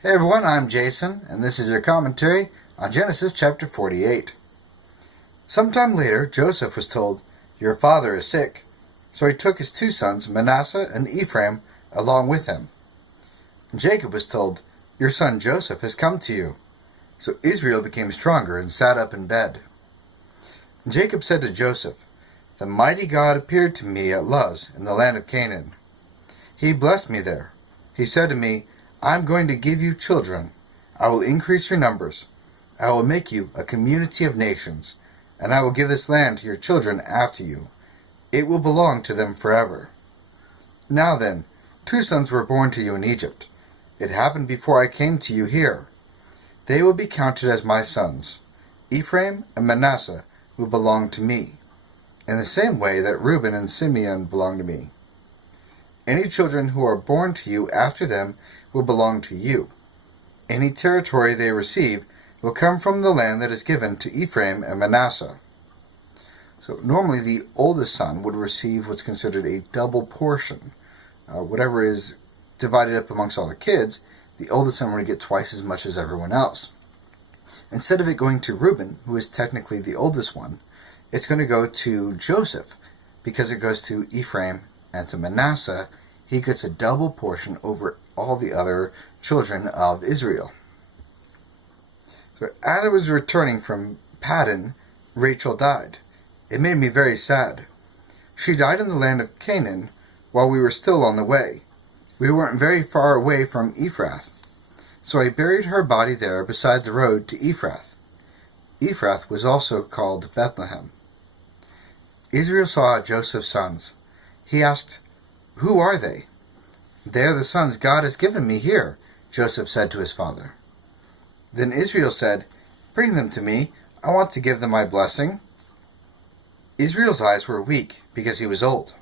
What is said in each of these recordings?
Hey everyone, I'm Jason, and this is your commentary on Genesis chapter 48. Sometime later, Joseph was told, "Your father is sick." So he took his two sons, Manasseh and Ephraim, along with him. Jacob was told, "Your son Joseph has come to you." So Israel became stronger and sat up in bed. Jacob said to Joseph, "The mighty God appeared to me at Luz in the land of Canaan. He blessed me there. He said to me, 'I'm going to give you children. I will increase your numbers. I will make you a community of nations, and I will give this land to your children after you. It will belong to them forever.' Now then, two sons were born to you in Egypt. It happened before I came to you here. They will be counted as my sons. Ephraim and Manasseh will belong to me, in the same way that Reuben and Simeon belong to me. Any children who are born to you after them will belong to you. Any territory they receive will come from the land that is given to Ephraim and Manasseh." So normally the oldest son would receive what's considered a double portion. Whatever is divided up amongst all the kids, the oldest son would get twice as much as everyone else. Instead of it going to Reuben, who is technically the oldest one, it's going to go to Joseph, because it goes to Ephraim and to Manasseh. He gets a double portion over all the other children of Israel. So as I was returning from Paddan, Rachel died. It made me very sad. She died in the land of Canaan while we were still on the way. We weren't very far away from Ephrath. So I buried her body there beside the road to Ephrath. Ephrath was also called Bethlehem. Israel saw Joseph's sons. He asked, "Who are they?" "They are the sons God has given me here," Joseph said to his father. Then Israel said, "Bring them to me. I want to give them my blessing." Israel's eyes were weak because he was old.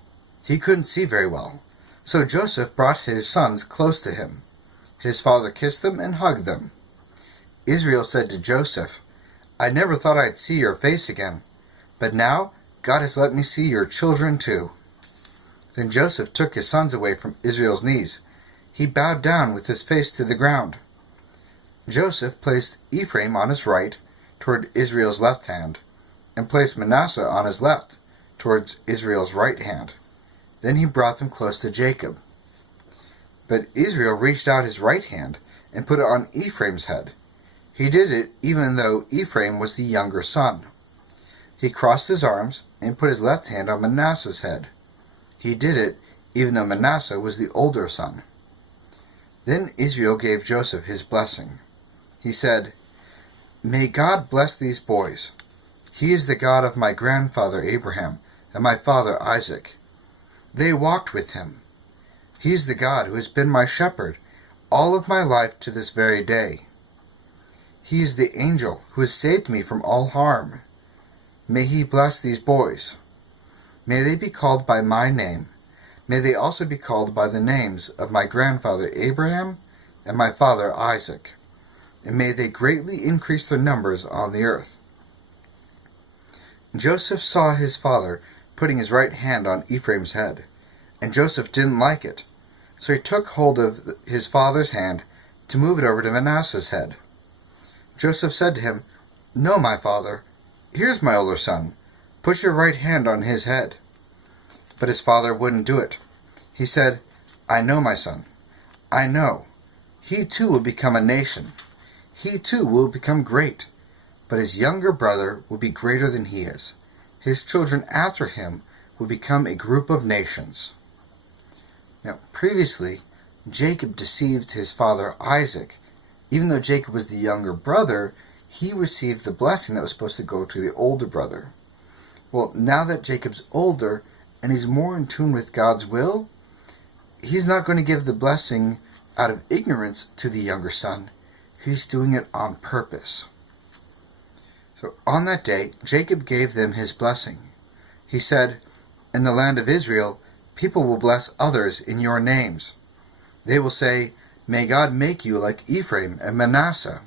He couldn't see very well. So Joseph brought his sons close to him. His father kissed them and hugged them. Israel said to Joseph, "I never thought I'd see your face again, but now God has let me see your children too." Then Joseph took his sons away from Israel's knees. He bowed down with his face to the ground. Joseph placed Ephraim on his right, toward Israel's left hand, and placed Manasseh on his left, towards Israel's right hand. Then he brought them close to Jacob. But Israel reached out his right hand and put it on Ephraim's head. He did it even though Ephraim was the younger son. He crossed his arms and put his left hand on Manasseh's head. He did it even though Manasseh was the older son. Then Israel gave Joseph his blessing. He said, "May God bless these boys. He is the God of my grandfather Abraham and my father Isaac. They walked with him. He is the God who has been my shepherd all of my life to this very day. He is the angel who has saved me from all harm. May he bless these boys. May they be called by my name. May they also be called by the names of my grandfather Abraham and my father Isaac. And may they greatly increase their numbers on the earth." Joseph saw his father putting his right hand on Ephraim's head, and Joseph didn't like it. So he took hold of his father's hand to move it over to Manasseh's head. Joseph said to him, "No, my father. Here's my older son. Put your right hand on his head." But his father wouldn't do it. He said, "I know, my son. I know. He too will become a nation. He too will become great. But his younger brother will be greater than he is. His children after him will become a group of nations." Now, previously, Jacob deceived his father Isaac. Even though Jacob was the younger brother, he received the blessing that was supposed to go to the older brother. Well, now that Jacob's older and he's more in tune with God's will, he's not going to give the blessing out of ignorance to the younger son. He's doing it on purpose. So on that day, Jacob gave them his blessing. He said, "In the land of Israel, people will bless others in your names. They will say, 'May God make you like Ephraim and Manasseh.'"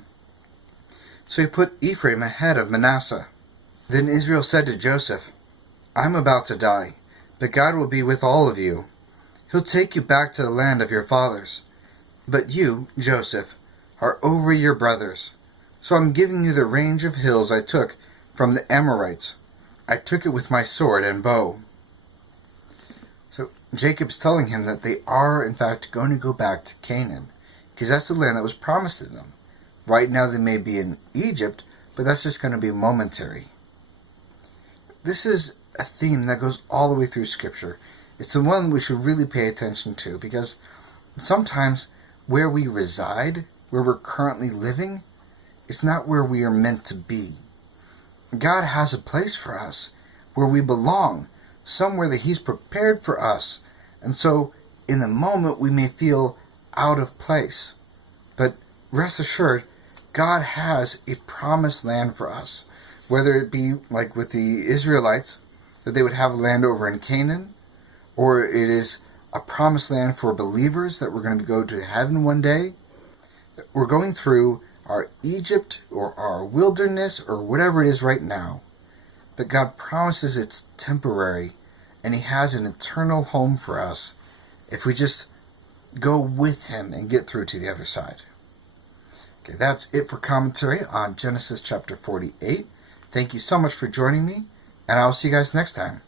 So he put Ephraim ahead of Manasseh. Then Israel said to Joseph, "I'm about to die, but God will be with all of you. He'll take you back to the land of your fathers. But you, Joseph, are over your brothers. So I'm giving you the range of hills I took from the Amorites. I took it with my sword and bow. So Jacob's telling him that they are, in fact, going to go back to Canaan, because that's the land that was promised to them. Right now they may be in Egypt, but that's just going to be momentary. This is a theme that goes all the way through Scripture. It's the one we should really pay attention to, because sometimes where we reside, where we're currently living, is not where we are meant to be. God has a place for us where we belong, somewhere that He's prepared for us. And so, in the moment, we may feel out of place. But rest assured, God has a promised land for us. Whether it be like with the Israelites, that they would have land over in Canaan, or it is a promised land for believers that we're going to go to heaven one day. We're going through our Egypt or our wilderness or whatever it is right now. But God promises it's temporary, and He has an eternal home for us if we just go with Him and get through to the other side. Okay, that's it for commentary on Genesis chapter 48. Thank you so much for joining me, and I'll see you guys next time.